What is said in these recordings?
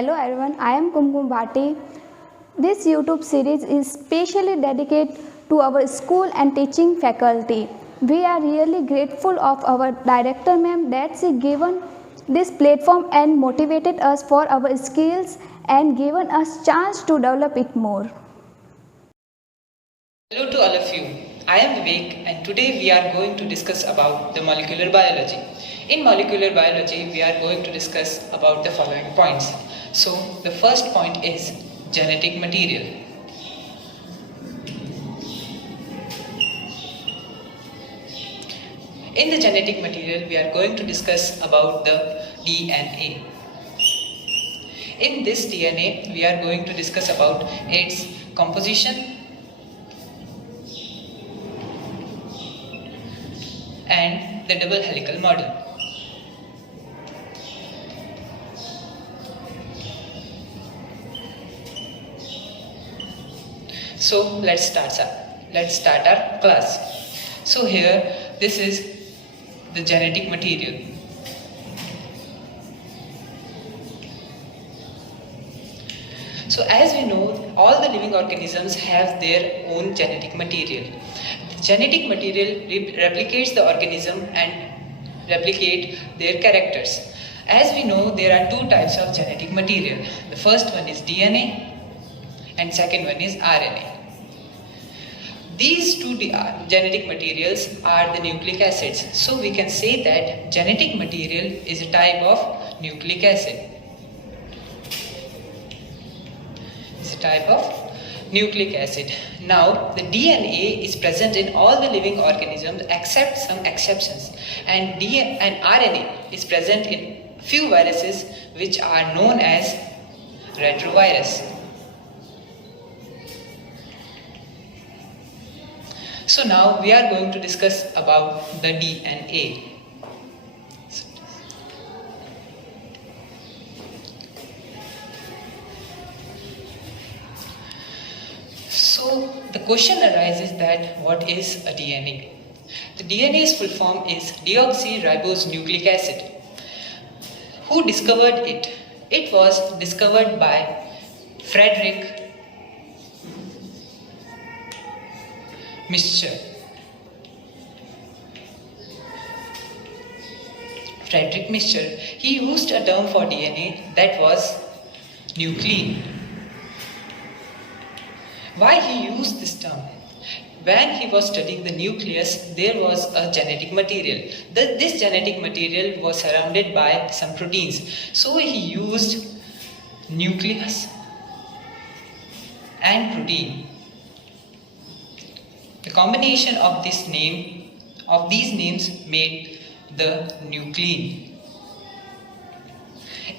Hello everyone, I am Kumkum Bhati. This YouTube series is specially dedicated to our school and teaching faculty. We are really grateful of our director ma'am that she given this platform and motivated us for our skills and given us chance to develop it more. Hello to all of you. I am Vivek and today we are going to discuss about the molecular biology. In molecular biology, we are going to discuss about the following points. So, the first point is genetic material. In the genetic material, we are going to discuss about the DNA. In this DNA, we are going to discuss about its composition and the double helical model. So let's start our class. So here this is the genetic material. So as we know, all the living organisms have their own genetic material. The genetic material replicates the organism and replicate their characters. As we know, there are two types of genetic material. The first one is DNA and second one is RNA. These two genetic materials are the nucleic acids. So we can say that genetic material is a type of nucleic acid. It's a type of nucleic acid. Now the DNA is present in all the living organisms except some exceptions, and RNA is present in few viruses which are known as retrovirus. So now we are going to discuss about the DNA. So the question arises that what is a DNA? The DNA's full form is deoxyribose nucleic acid. Who discovered it? It was discovered by Frederick Mixture. Frederick Mixture, he used a term for DNA that was nuclein. Why he used this term? When he was studying the nucleus, there was a genetic material. This genetic material was surrounded by some proteins. So he used nucleus and protein. The combination of these names made the nuclein.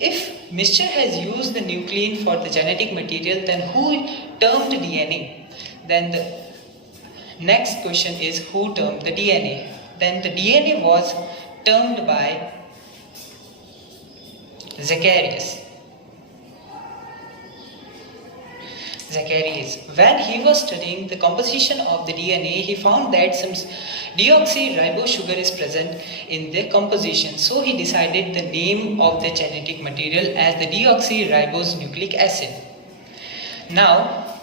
If Mixture has used the nuclein for the genetic material, then who termed DNA? Then the next question is who termed the DNA? Then the DNA was termed by Zacharias. When he was studying the composition of the DNA, he found that some deoxyribose sugar is present in the composition. So he decided the name of the genetic material as the deoxyribose nucleic acid. Now,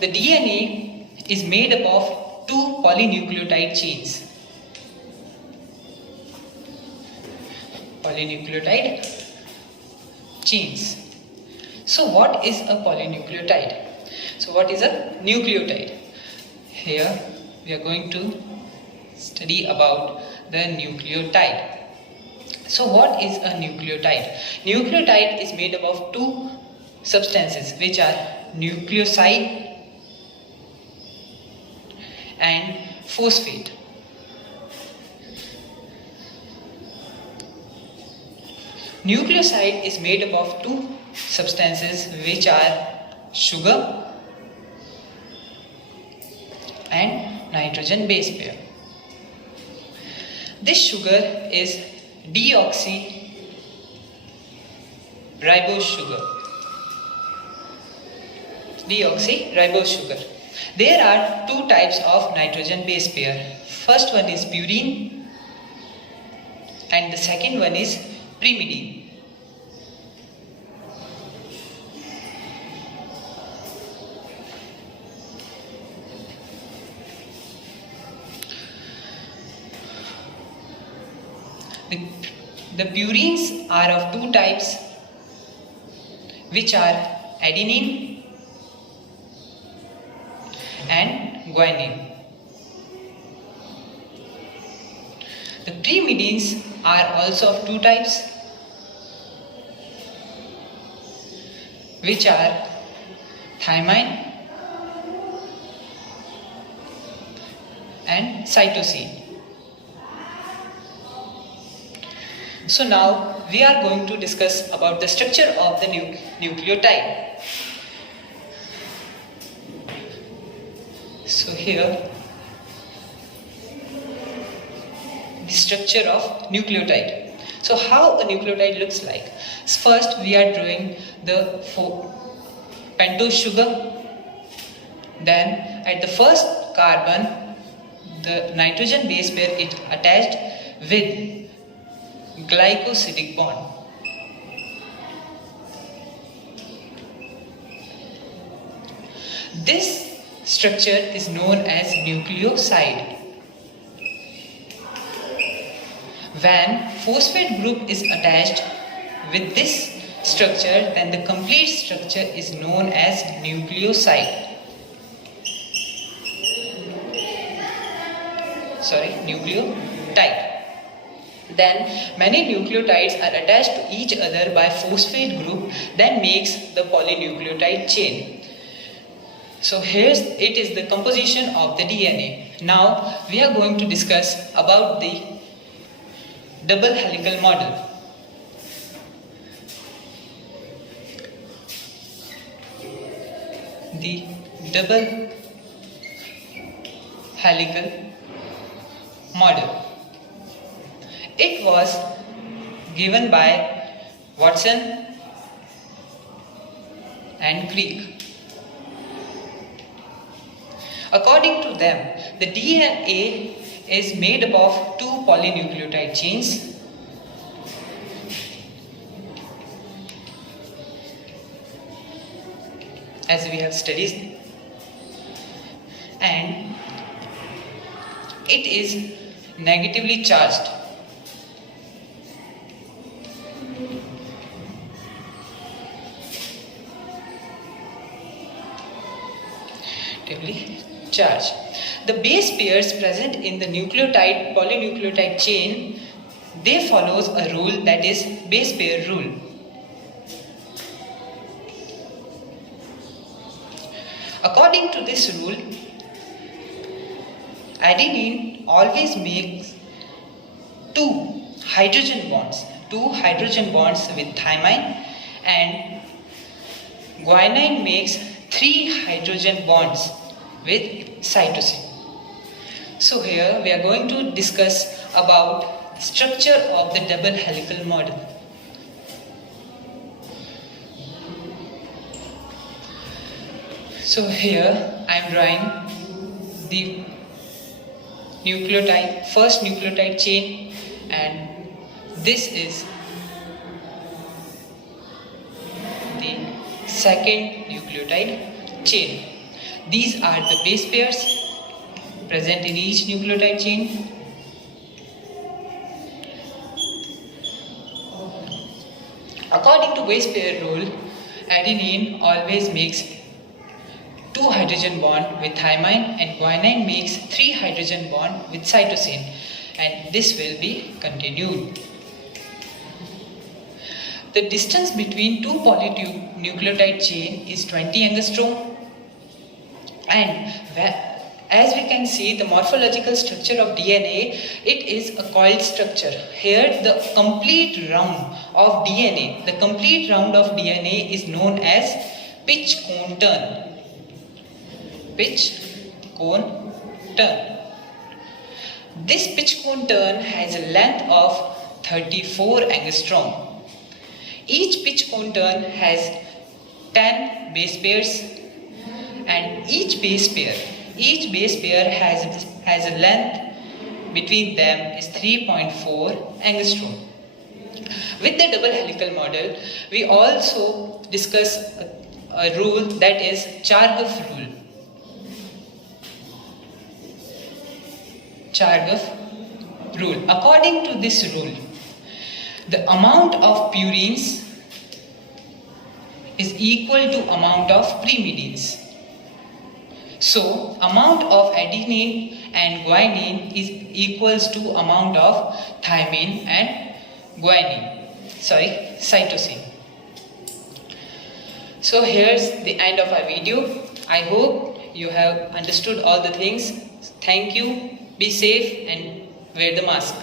the DNA is made up of two polynucleotide chains. So what is a polynucleotide? So what is a nucleotide? Here we are going to study about the nucleotide. So what is a nucleotide? Nucleotide is made up of two substances which are nucleoside and phosphate. Nucleoside is made up of two substances which are sugar and nitrogen base pair. This sugar is deoxyribose sugar. There are two types of nitrogen base pair. First one is purine and the second one is pyrimidine. The purines are of two types, which are adenine and guanine. The pyrimidines are also of two types, which are thymine and cytosine. So now we are going to discuss about the structure of the nucleotide. So here, the structure of nucleotide. So how a nucleotide looks like. First we are drawing the pentose sugar. Then at the first carbon, the nitrogen base pair is attached with glycosidic bond. This structure is known as nucleoside. When phosphate group is attached with this structure, then the complete structure is known as nucleoside. Nucleotide. Then many nucleotides are attached to each other by phosphate group, that makes the polynucleotide chain. So here it is the composition of the DNA. Now we are going to discuss about the double helical model. The double helical model. It was given by Watson and Crick. According to them, the DNA is made up of two polynucleotide chains. As we have studied, and it is negatively charged. Charge. The base pairs present in the polynucleotide chain, they follows a rule, that is base pair rule. According to this rule, adenine always makes two hydrogen bonds with thymine, and guanine makes 3 hydrogen bonds with cytosine. So here we are going to discuss about structure of the double helical model. So here I am drawing the first nucleotide chain, and this is the second nucleotide chain. These are the base pairs present in each nucleotide chain. According to base pair rule, adenine always makes 2 hydrogen bond with thymine, and guanine makes 3 hydrogen bond with cytosine, and this will be continued. The distance between two polynucleotide chain is 20 angstrom. And as we can see, the morphological structure of DNA, it is a coiled structure. Here the complete round of DNA is known as pitch cone turn. This pitch cone turn has a length of 34 angstrom. Each pitch cone turn has 10 base pairs, and each base pair has a length between them is 3.4 angstrom. With the double helical model, we also discuss a rule, that is Chargaff rule. Chargaff rule. According to this rule, the amount of purines is equal to amount of pyrimidines. So amount of adenine and guanine is equals to amount of thymine and cytosine. So here's the end of our video. I hope you have understood all the things. Thank you. Be safe and wear the mask.